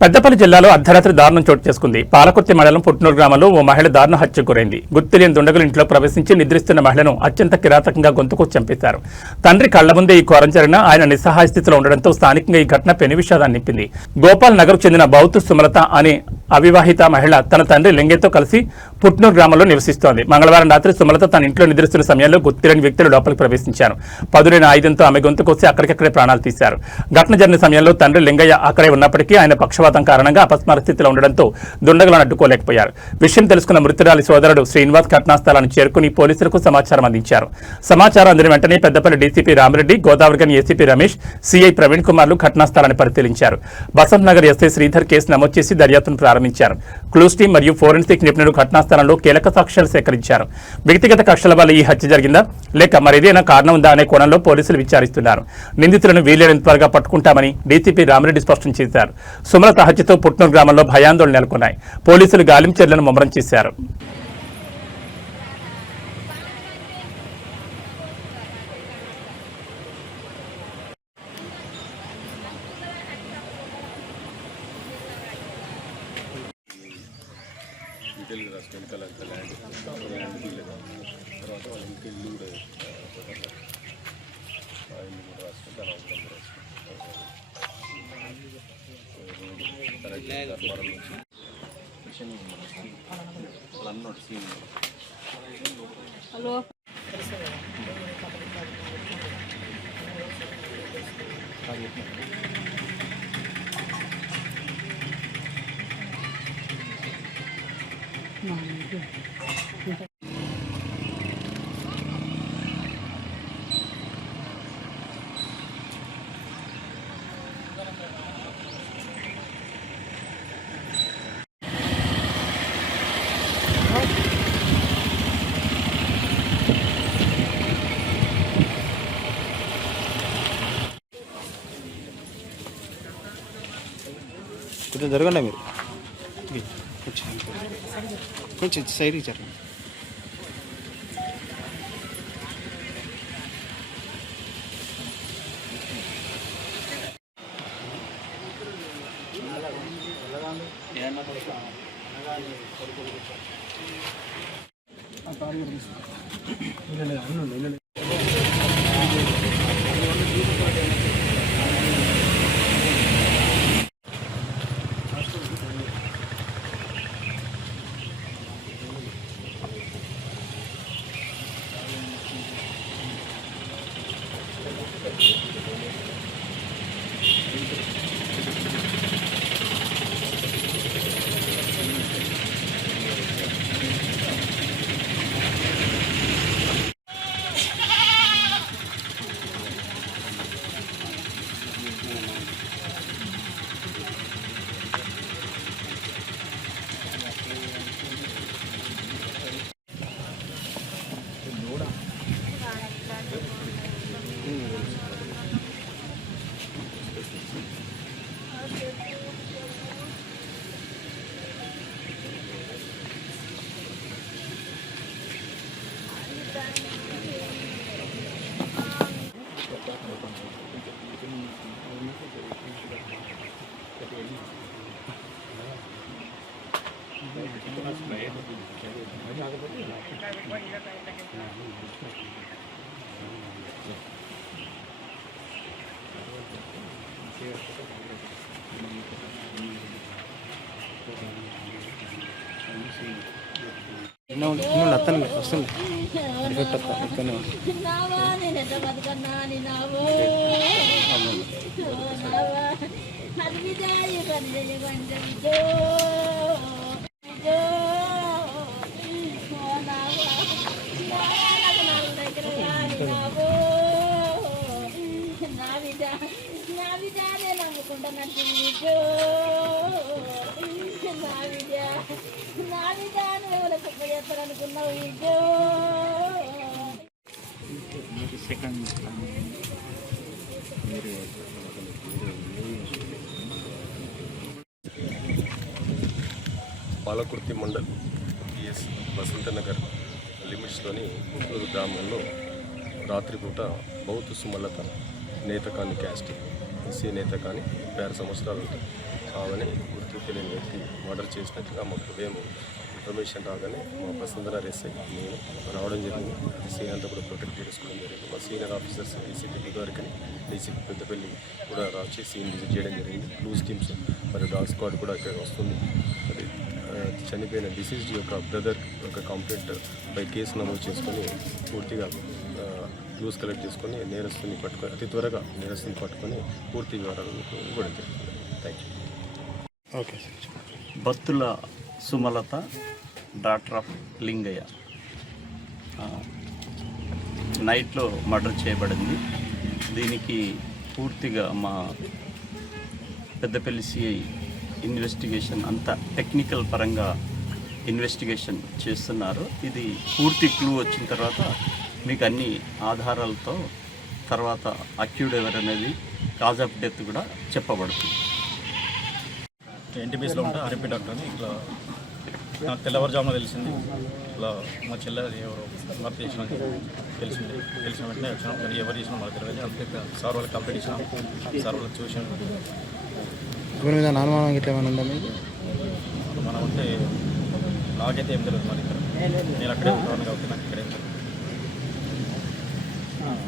పెద్దపల్లి జిల్లాలో అర్ధరాత్రి దారుణం చోటు చేసుకుంది. పాలకుర్తి మండలం పుట్నూరు గ్రామంలో ఓ మహిళ దారుణ హత్యకు గురైంది. గుర్తులేని దుండగులు ఇంట్లో ప్రవేశించి నిద్రిస్తున్న మహిళను అత్యంత కిరాతకంగా గొంతుకు చంపేశారు. తండ్రి కళ్ల ముందే ఈ ఘోరం జరిగినా ఆయన నిస్సహాయ స్థితిలో ఉండడంతో స్థానికంగా ఈ ఘటన పెనువిషాదాన్ని నింపింది. గోపాల్ నగర్ చెందిన బౌతు సుమలత అనే అవివాహిత మహిళ తన తండ్రి లింగేతో కలిసి పుట్నూరు గ్రామంలో నివసిస్తోంది. మంగళవారం రాత్రి సుమలత తన ఇంట్లో నిద్రిస్తున్న సమయంలో గుర్తులేని వ్యక్తులు లోపలికి ప్రవేశించారు. పదునైన ఆయుధంతో ఆమె గొంతు కోసి అక్కడికక్కడే ప్రాణాలు తీశారు. ఘటన జరిగిన సమయంలో తండ్రి లింగయ్య అక్కడే ఉన్నప్పటికీ ఆయన పక్షవాతం కారణంగా అపస్మార స్థితిలో ఉండడంతో దుండగులను అడ్డుకోలేకపోయారు. విషయం తెలుసుకున్న మృతురాలి సోదరుడు శ్రీనివాస్ ఘటనా స్థలాన్ని చేరుకుని పోలీసులకు సమాచారం అందించారు. సమాచారం అందిన వెంటనే Peddapalli DCP Ramireddy, Godavarikhani ACP Ramesh, CI Praveen కుమార్లు ఘటనా స్థలాన్ని పరిశీలించారు. బసంత్ నగర్ ఎస్ఐ శ్రీధర్ కేసు నమోదు చేసి దర్యాప్తును ప్రారంభించారు. క్లూస్ టీం మరియు ఫోరెన్సిక్ నిపుణులు ఘటనా స్థలంలో కీలక సాక్ష్యాలు సేకరించారు. వ్యక్తిగత కక్షల వల్ల ఈ హత్య జరిగిందా లేక మరేదైనా కారణం ఉందా అనే కోణంలో పోలీసులు విచారిస్తున్నారు. నిందితులను వీలైనంత త్వరగా పట్టుకుంటామని డీసీపీ రామిరెడ్డి స్పష్టం చేశారు. సుమలత హత్యతో పుట్నూరు గ్రామంలో భయాందోళన నెలకొన్నాయి. పోలీసులు గాలింపు చర్యలను ముమ్మరం చేశారు. హలో కొంచెం జరగండి మీరు కొంచెం సైడ్కి జరగండి. అతను వస్తుంది పాలకుర్తి మండల్ బసంత నగర్ లిమిట్స్లోని పుట్నూరు గ్రామంలో రాత్రిపూట బౌతు సుమలత నేతకాని క్యాస్ట్ ఎస్సీ నేతకాని 56 సంవత్సరాలు ఉంటుంది. ఆమెని గుర్తు తెలియని వ్యక్తి మర్డర్ చేసినట్టుగా మాకు ఉదయం ఇన్ఫర్మేషన్ రాగానే మా వసుంధర ఎస్ఐ నేను రావడం జరిగింది. అది సీన్ అంతా కూడా ప్రొటెక్ట్ చేసుకోవడం జరిగింది. మా సీనియర్ ఆఫీసర్స్ డీసీపీ గారికి డీసీపీ పెద్దపల్లి కూడా వచ్చి సీన్ విజిట్ చేయడం జరిగింది. క్లూస్ టీమ్స్ మరియు డాగ్ స్క్వాడ్ కూడా ఇక్కడ వస్తుంది. అది చనిపోయిన డిసీజ్డ్ యొక్క బ్రదర్ యొక్క కంప్లైంట్ పై కేసు నమోదు చేసుకొని పూర్తిగా క్లూస్ కలెక్ట్ చేసుకొని నేరస్తుని పట్టుకొని అతి త్వరగా నేరస్తుని పట్టుకొని పూర్తి వివరాలు ఇవ్వడం జరుగుతుంది. Thank you. Okay sir. Battula Sumalatha doctor of Lingaiah నైట్లో మర్డర్ చేయబడింది. దీనికి పూర్తిగా మా పెద్దపల్లి సిఐ ఇన్వెస్టిగేషన్ అంతా టెక్నికల్ పరంగా ఇన్వెస్టిగేషన్ చేస్తున్నారు. ఇది పూర్తి క్లూ వచ్చిన తర్వాత మీకు అన్ని ఆధారాలతో తర్వాత అక్యూడ్ ఎవరనేది కాజ్ ఆఫ్ డెత్ కూడా చెప్పబడుతుంది. ఎన్టీపీఎస్లో ఉంటే ఆర్ఎంపీ డాక్టర్ని ఇట్లా నాకు తెల్లవారుజామున తెలిసింది. ఇట్లా మా చెల్లెది ఎవరు మర్తి చేసిన తెలిసిన వెంటనే వచ్చినాం. కానీ ఎవరు చేసినా మాకు తెలియదు. అందుకే సార్ వాళ్ళకి కంప్లీట్ ఇచ్చినాం. సార్ వాళ్ళకి చూసాం. దీని మీద అనుమానం ఇట్లా ఏమైనా ఉందా మీకు? మనం అంటే నాకైతే ఏం తెలియదు. మరి ఇక్కడ నేను అక్కడే ఉంటాను కాబట్టి నాకు ఇక్కడే